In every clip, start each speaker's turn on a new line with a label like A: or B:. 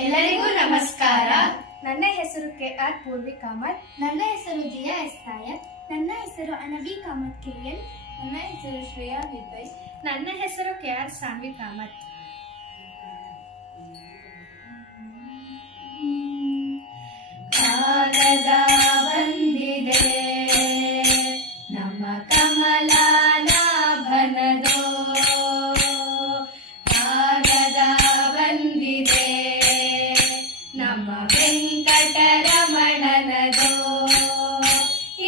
A: ಎಲ್ಲರಿಗೂ ನಮಸ್ಕಾರ.
B: ನನ್ನ ಹೆಸರು ಕೆ ಆರ್ ಪೂರ್ವಿ ಕಾಮತ್.
A: ನನ್ನ ಹೆಸರು ದಿಯಾ ಎಸ್ ನಾಯಕ್
B: ನನ್ನ ಹೆಸರು ಅನವಿ ಕಾಮತ್ ಕೆ ಎಲ್
A: ನನ್ನ ಹೆಸರು ಶ್ರೇಯಾ ವಿದ್ವೈ
B: ನನ್ನ ಹೆಸರು ಕೆ ಆರ್ ಸಾನ್ವಿ ಕಾಮತ್.
A: ಕಾಗದ ನಮ್ಮ ವೆಂಕಟರಮಣನದು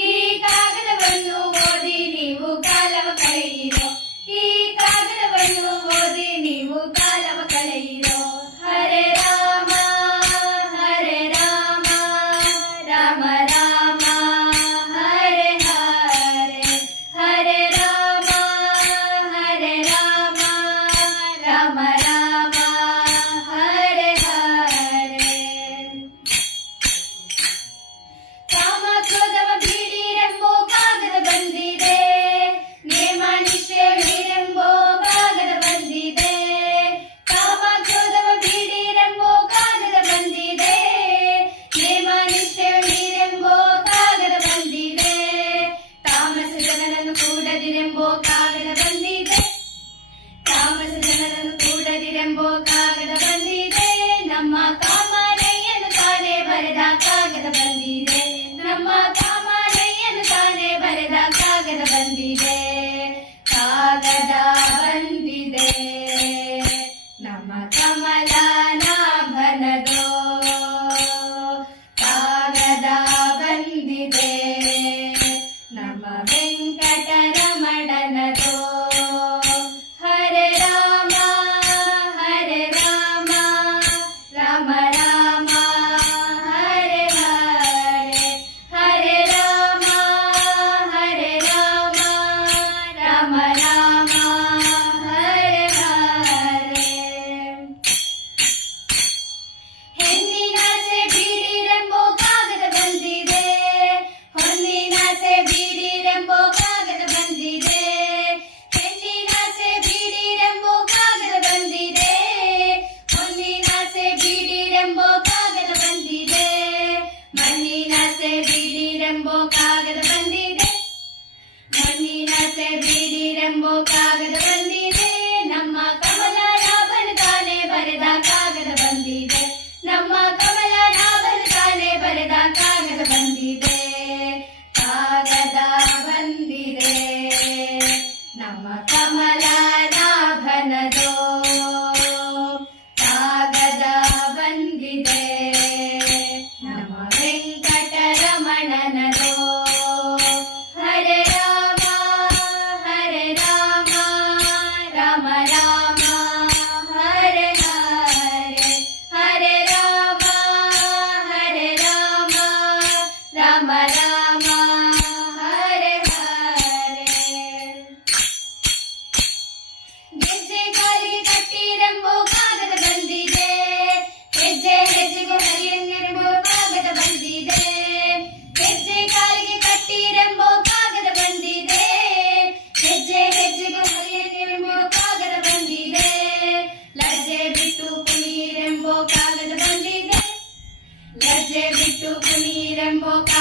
A: ಈ ಕಾಗದವನ್ನು ಓದಿ ನೀವು ಕಾಲವ ಕಳೆಯಿರೋ ಈ ಕಾಗದವನ್ನು ಓದಿ ನೀವು ಕಾಲ ध्यान Supreme walk.